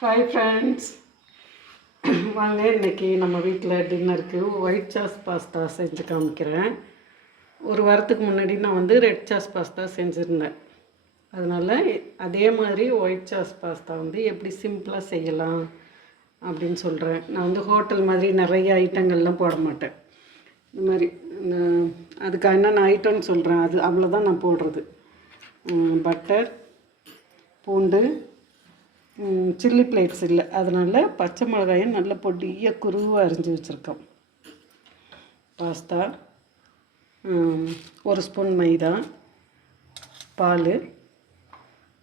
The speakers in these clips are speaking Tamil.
ஹாய் ஃப்ரெண்ட்ஸ், வாங்க இன்றைக்கி நம்ம வீட்டில் டின்னருக்கு ஒயிட் சாஸ் பாஸ்தா செஞ்சு காமிக்கிறேன். ஒரு வாரத்துக்கு முன்னாடி நான் ரெட் சாஸ் பாஸ்தா செஞ்சுருந்தேன். அதனால் அதே மாதிரி ஒயிட் சாஸ் பாஸ்தா எப்படி சிம்பிளாக செய்யலாம் அப்படின்னு சொல்கிறேன். நான் ஹோட்டல் மாதிரி நிறைய ஐட்டங்கள்லாம் போட மாட்டேன். இந்த மாதிரி அதுக்கு என்னென்ன ஐட்டம்னு சொல்கிறேன். அது அவ்வளோதான் நான் போடுறது. பட்டர், பூண்டு, சில்லி ஃப்ளேக்ஸ் இல்லை, அதனால் பச்சை மிளகாயும் நல்ல பொடியாக குருவாக அரிஞ்சு வச்சுருக்கோம். பாஸ்தா, ஒரு ஸ்பூன் மைதா, பால்,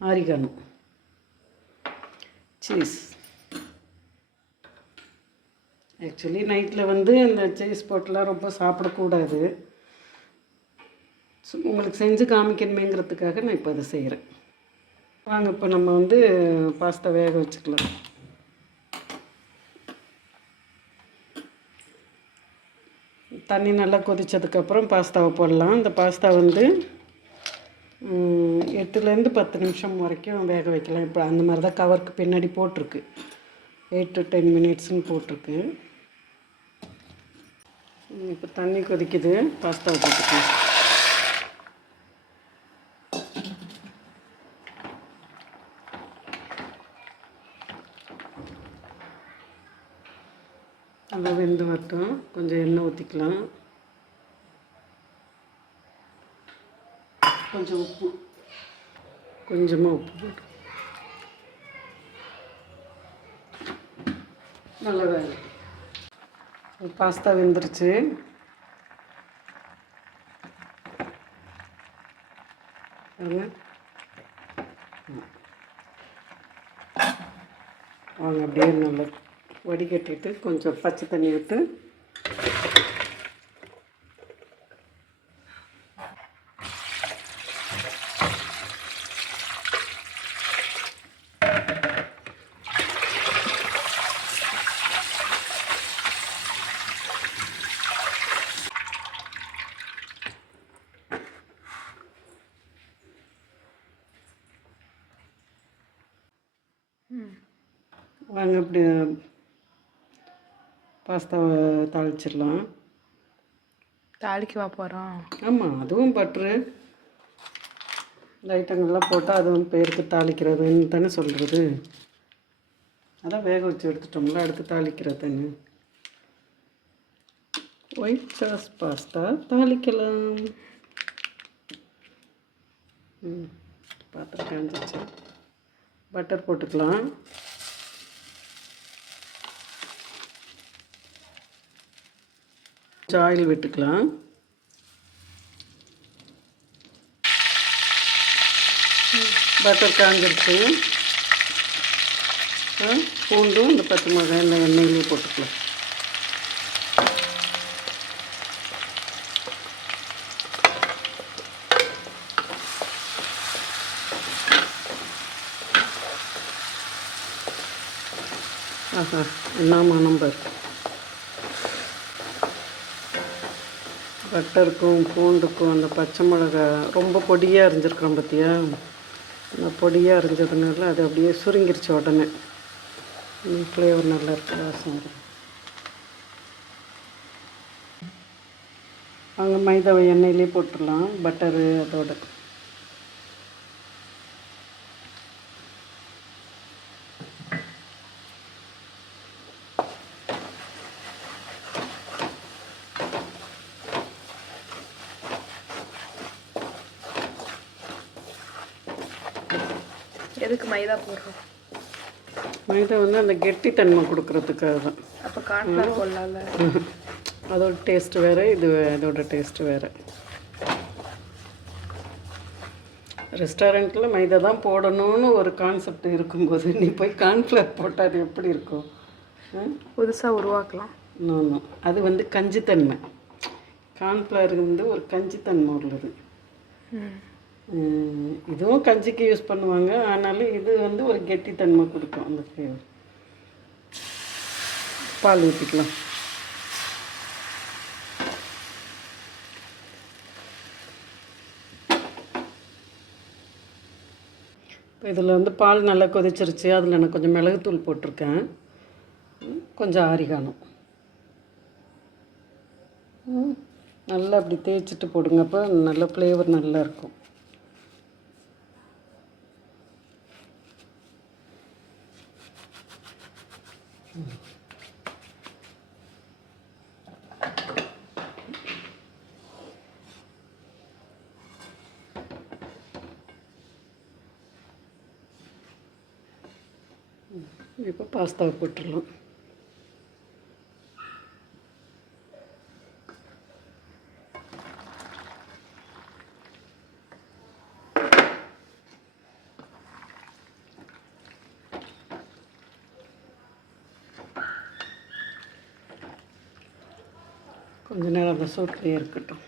ஆரிகானோ, சீஸ். ஆக்சுவலி நைட்டில் இந்த சீஸ் போட்டெலாம் ரொம்ப சாப்பிடக்கூடாது. உங்களுக்கு செஞ்சு காமிக்கணுமேங்கிறதுக்காக நான் இப்போ அதை செய்கிறேன். வாங்க இப்போ நம்ம பாஸ்தா வேக வச்சுக்கலாம். தண்ணி நல்லா கொதித்ததுக்கப்புறம் பாஸ்தாவை போடலாம். இந்த பாஸ்தா 8லேருந்து 10 நிமிஷம் வரைக்கும் வேக வைக்கலாம். இப்போ அந்த மாதிரி தான் கவருக்கு பின்னாடி போட்டிருக்கு. 8 to 10 மினிட்ஸ்னு போட்டிருக்கு. இப்போ தண்ணி கொதிக்குது, பாஸ்தாவை போட்டுக்கலாம். நல்லா வெந்து வரட்டும். கொஞ்சம் எண்ணெய் ஊற்றிக்கலாம். கொஞ்சம் உப்பு, கொஞ்சமாக உப்பு போட்டு நல்லா வேக. பாஸ்தா வெந்துருச்சு. வாங்க அப்படியே நல்லா வடிகட்டிட்டு கொஞ்சம் பச்சை தண்ணி விட்டு வாங்க இப்படி பாஸ்தாவை தாளிச்சிடலாம். தாளிக்கவா போகிறோம்? ஆமாம், அதுவும் பட்ரு இந்த ஐட்டங்கள்லாம் போட்டால் அதுவும் பேருக்கு தாளிக்கிறதுன்னு தானே சொல்கிறது. அதான் வேக வச்சு எடுத்துட்டோம்ல, அடுத்து தாளிக்கிறதுன்னு. ஒயிட் சாஸ் பாஸ்தா தாளிக்கலாம். பாத்திரம் காஞ்சிச்சு. பட்டர் போட்டுக்கலாம். ஆயில் விட்டுக்கலாம். பட்டர் காஞ்சிருச்சு. பூண்டும் இந்த பச்சை மிளகாய் இந்த எண்ணெயிலேயே போட்டுக்கலாம். ஆஹா, என்ன மனம் பாரு. பட்டருக்கும் பூண்டுக்கும் அந்த பச்சை மிளகா ரொம்ப பொடியாக அரிஞ்சிருக்கிறோம் பார்த்தியா. அந்த பொடியாக அரிஞ்சதுனால அது அப்படியே சுருங்கிருச்சு உடனே. ஃப்ளேவர் நல்லா இருக்குது, வாசம் வரும். அங்கே மைதாவை எண்ணெயிலே போட்டுடலாம், பட்டரு அதோட. எதுக்கு மைதா போடுறோம்? மைதா அந்த கெட்டித்தன்மை கொடுக்கறதுக்காக தான். அப்போ கார்ன்ஃப்ளவர் போடலாம்ல? அதோட டேஸ்ட்டு வேறு, அதோட டேஸ்ட்டு வேறு. ரெஸ்டாரண்ட்டில் மைதா தான் போடணும்னு ஒரு கான்செப்ட் இருக்கும்போது நீ போய் கார்ன்ஃப்ளவர் போட்டால் அது எப்படி இருக்கும்? புதுசாக உருவாக்கலாம். இன்னும் அது கஞ்சித்தன்மை. கார்ன்ஃப்ளவர் ஒரு கஞ்சித்தன்மை உள்ளது. இதுவும் கஞ்சிக்கு யூஸ் பண்ணுவாங்க, ஆனாலும் இது ஒரு கெட்டித்தன்மை கொடுக்கும் அந்த ஃப்ளேவர். பால் ஊற்றிக்கலாம். இதில் வந்து பால் நல்லா கொதிச்சிருச்சு. அதில் நான் கொஞ்சம் மிளகுத்தூள் போட்டிருக்கேன், கொஞ்சம் ஆரிகானம். நல்லா அப்படி தேய்ச்சிட்டு போடுங்க, அப்போ நல்ல ஃப்ளேவர் நல்லா இருக்கும். இப்போ பாஸ்தாவை போட்டுடலாம். கொஞ்ச நேரம் அந்த சூட்லேயே இருக்கட்டும்.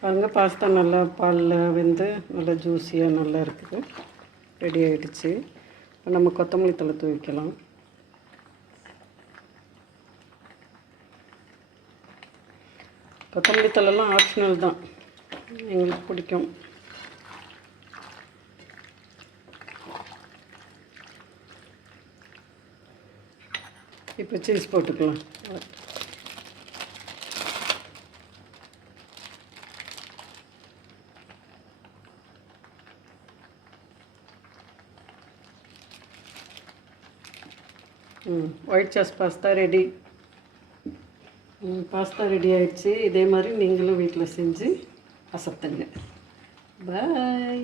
பாருங்கள், பாஸ்தா நல்லா பாலில் வெந்து நல்லா ஜூஸியாக நல்லா இருக்குது. ரெடி ஆகிடுச்சு. இப்போ நம்ம கொத்தமல்லி தழை தூவிக்கலாம். கொத்தமல்லி தழைலாம் ஆப்ஷனல் தான், எங்களுக்கு பிடிக்கும். இப்போ சீஸ் போட்டுக்கலாம். White sauce pasta ready. Pasta ready ஆயிடுச்சு. இதே மாதிரி நீங்களும் வீட்டில் செஞ்சு அசத்துங்க. பாய்.